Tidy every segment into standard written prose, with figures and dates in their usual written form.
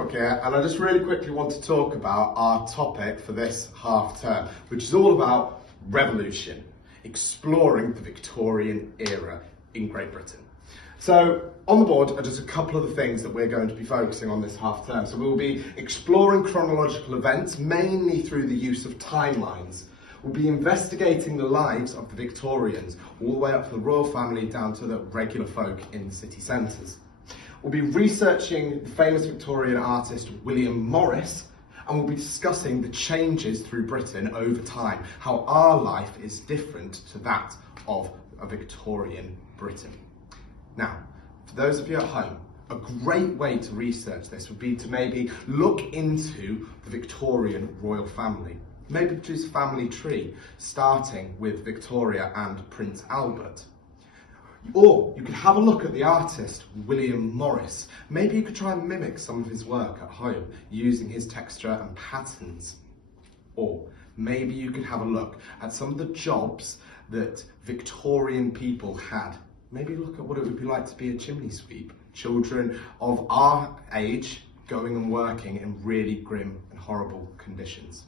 Screwcock here, and I just really quickly want to talk about our topic for this half term, which is all about revolution, exploring the Victorian era in Great Britain. So on the board are just a couple of the things that we're going to be focusing on this half term. So we'll be exploring chronological events, mainly through the use of timelines. We'll be investigating the lives of the Victorians, all the way up to the royal family down to the regular folk in the city centres. We'll be researching the famous Victorian artist William Morris, and we'll be discussing the changes through Britain over time, how our life is different to that of a Victorian Britain. Now, for those of you at home, a great way to research this would be to maybe look into the Victorian royal family. Maybe produce a family tree, starting with Victoria and Prince Albert. Or you could have a look at the artist William Morris. Maybe you could try and mimic some of his work at home using his texture and patterns. Or maybe you could have a look at some of the jobs that Victorian people had. Maybe look at what it would be like to be a chimney sweep. Children of our age going and working in really grim and horrible conditions.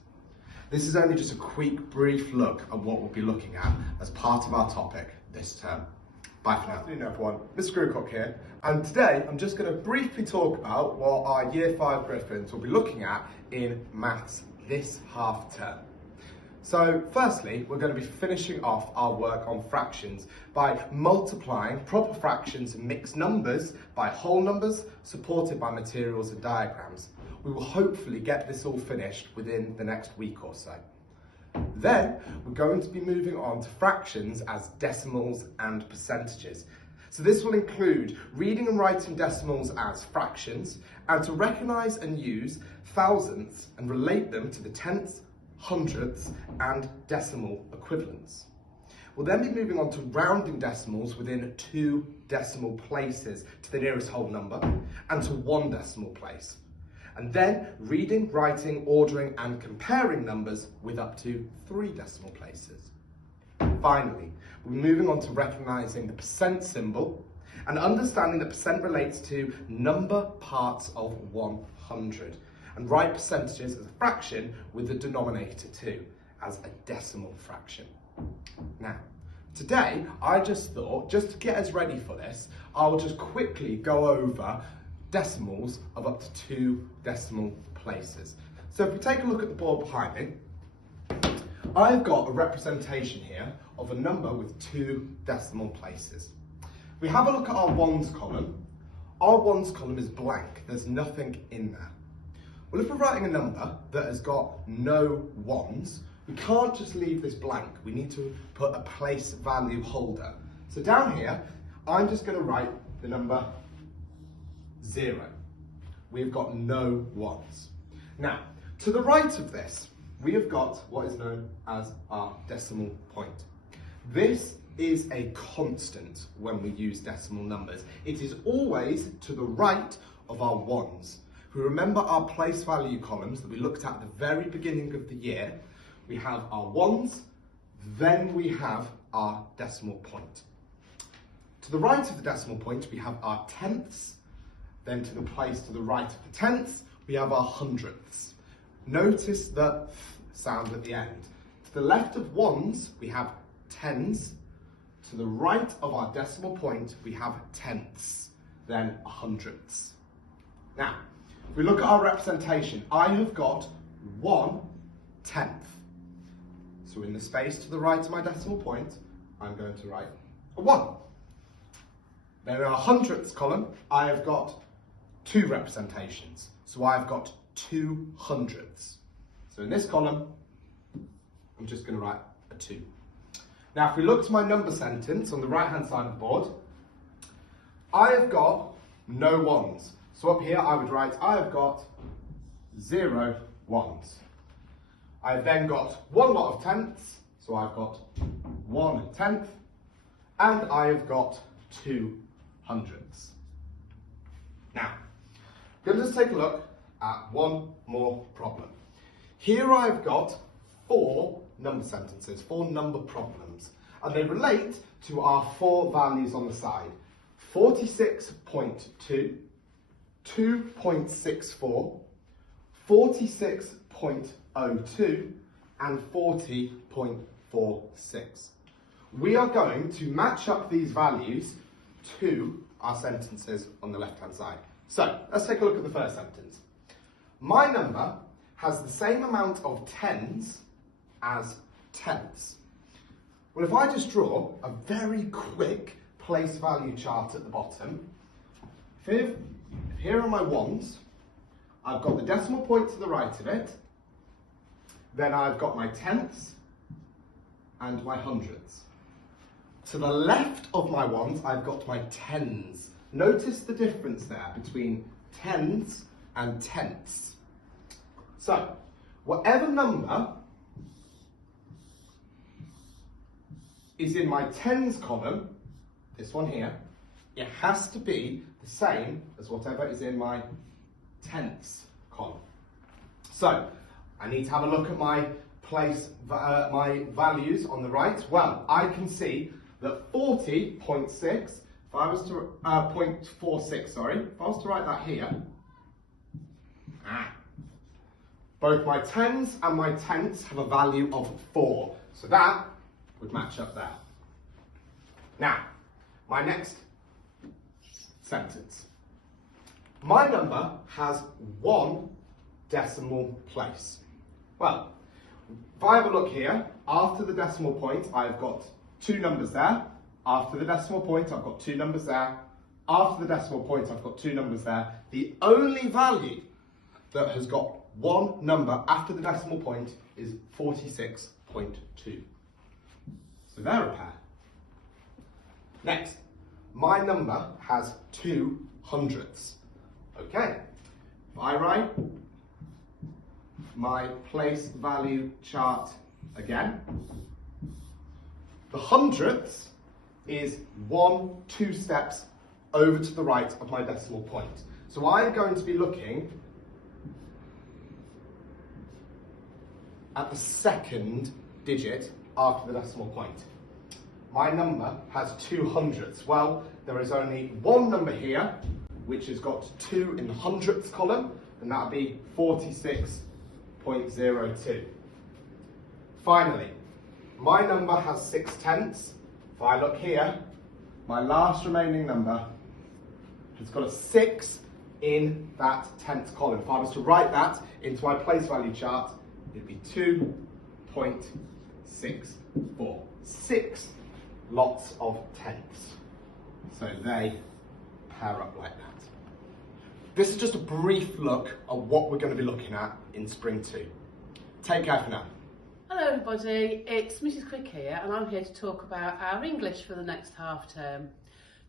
This is only just a quick, brief look at what we'll be looking at as part of our topic this term. Bye for now. Good afternoon everyone, Mr. Screwcock here, and today I'm just going to briefly talk about what our Year 5 Griffins will be looking at in maths this half term. So firstly, we're going to be finishing off our work on fractions by multiplying proper fractions and mixed numbers by whole numbers supported by materials and diagrams. We will hopefully get this all finished within the next week or so. Then we're going to be moving on to fractions as decimals and percentages. So this will include reading and writing decimals as fractions, and to recognise and use thousandths and relate them to the tenths, hundredths and decimal equivalents. We'll then be moving on to rounding decimals within 2 decimal places to the nearest whole number and to 1 decimal place. And then reading, writing, ordering and comparing numbers with up to 3 decimal places. Finally, we're moving on to recognising the percent symbol and understanding that percent relates to number parts of 100, and write percentages as a fraction with the denominator too, as a decimal fraction. Now, today I just thought, just to get us ready for this, I'll just quickly go over decimals of up to 2 decimal places. So if we take a look at the board behind me, I've got a representation here of a number with 2 decimal places. We have a look at our ones column. Our ones column is blank, there's nothing in there. Well, if we're writing a number that has got no ones, we can't just leave this blank. We need to put a place value holder. So down here, I'm just going to write the number 0. We've got no ones. Now, to the right of this, we have got what is known as our decimal point. This is a constant when we use decimal numbers. It is always to the right of our ones. If we remember our place value columns that we looked at the very beginning of the year, we have our ones, then we have our decimal point. To the right of the decimal point, we have our tenths. Then to the place to the right of the tenths, we have our hundredths. Notice the th sound at the end. To the left of ones, we have tens. To the right of our decimal point, we have tenths, then hundredths. Now, if we look at our representation, I have got 1/10. So in the space to the right of my decimal point, I'm going to write a 1. Then in our hundredths column, I have got 2 representations. So I've got 2 hundredths. So in this column, I'm just going to write a 2. Now if we look to my number sentence on the right hand side of the board, I have got no ones. So up here I would write, I have got 0 ones. I've then got 1 lot of tenths, so I've got 1/10, and I have got 2 hundredths. Now, let's take a look at one more problem. Here I've got 4 number sentences, 4 number problems, and they relate to our 4 values on the side. 46.2, 2.64, 46.02 and 40.46. We are going to match up these values to our sentences on the left-hand side. So let's take a look at the first sentence. My number has the same amount of tens as tenths. Well, if I just draw a very quick place value chart at the bottom, here are my ones, I've got the decimal point to the right of it, then I've got my tenths and my hundredths. To the left of my ones, I've got my tens. Notice the difference there between tens and tenths. So, whatever number is in my tens column, this one here, it has to be the same as whatever is in my tenths column. So, I need to have a look at my my values on the right. Well, I can see that 40.6, if I was to, 0.46, sorry, if I was to write that here, both my tens and my tenths have a value of 4. So that would match up there. Now, my next sentence. My number has 1 decimal place. Well, if I have a look here, after the decimal point, I've got 2 numbers there. After the decimal point, I've got 2 numbers there. After the decimal point, I've got 2 numbers there. The only value that has got 1 number after the decimal point is 46.2. So they're a pair. Next, my number has 2 hundredths. Okay, if I write my place value chart again, the hundredths is 2 steps over to the right of my decimal point. So I'm going to be looking at the second digit after the decimal point. My number has 2 hundredths. Well, there is only 1 number here, which has got 2 in the hundredths column, and that would be 46.02. Finally, my number has 6 tenths. If I look here, my last remaining number has got a 6 in that tenths column. If I was to write that into my place value chart, it'd be 2.64. 6 lots of tenths. So they pair up like that. This is just a brief look at what we're going to be looking at in Spring 2. Take care for now. Hello everybody, it's Mrs. Quick here and I'm here to talk about our English for the next half term.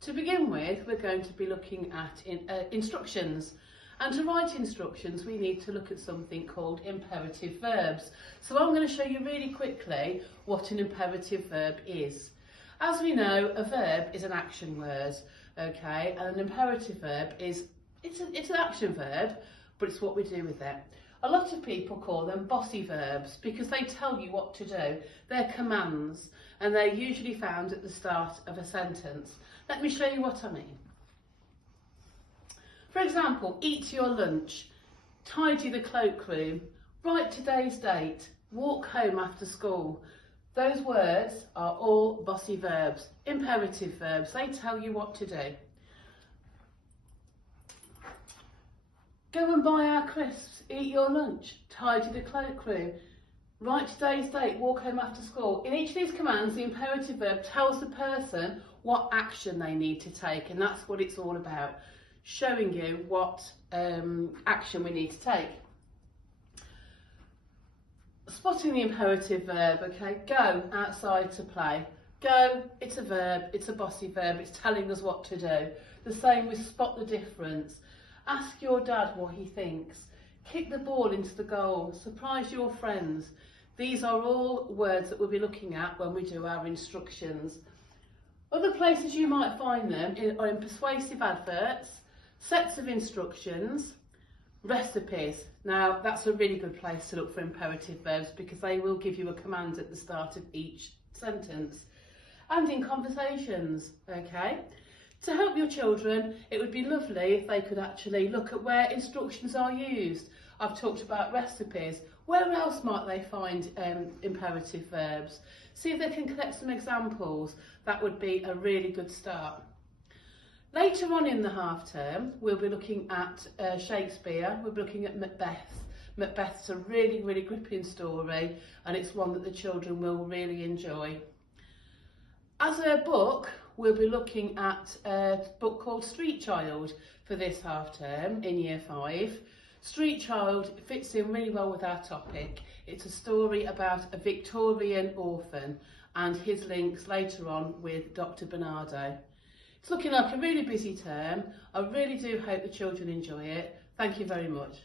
To begin with, we're going to be looking at instructions. And to write instructions, we need to look at something called imperative verbs. So I'm going to show you really quickly what an imperative verb is. As we know, a verb is an action word, okay? And an imperative verb is, it's an action verb, but it's what we do with it. A lot of people call them bossy verbs because they tell you what to do. They're commands and they're usually found at the start of a sentence. Let me show you what I mean. For example, eat your lunch, tidy the cloakroom, write today's date, walk home after school. Those words are all bossy verbs, imperative verbs. They tell you what to do. Go and buy our crisps, eat your lunch, tidy the cloakroom, write today's date, walk home after school. In each of these commands, the imperative verb tells the person what action they need to take, and that's what it's all about, showing you what action we need to take. Spotting the imperative verb, okay, go outside to play. Go, it's a verb, it's a bossy verb, it's telling us what to do. The same with spot the difference. Ask your dad what he thinks. Kick the ball into the goal. Surprise your friends. These are all words that we'll be looking at when we do our instructions. Other places you might find them are in persuasive adverts, sets of instructions, recipes. Now, that's a really good place to look for imperative verbs because they will give you a command at the start of each sentence. And in conversations, okay? To help your children, it would be lovely if they could actually look at where instructions are used. I've talked about recipes. Where else might they find imperative verbs? See if they can collect some examples. That would be a really good start. Later on in the half term, we'll be looking at Shakespeare. We'll be looking at Macbeth. Macbeth's a really, really gripping story, and it's one that the children will really enjoy. As a book, we'll be looking at a book called Street Child for this half term in Year 5. Street Child fits in really well with our topic. It's a story about a Victorian orphan and his links later on with Dr. Bernardo. It's looking like a really busy term. I really do hope the children enjoy it. Thank you very much.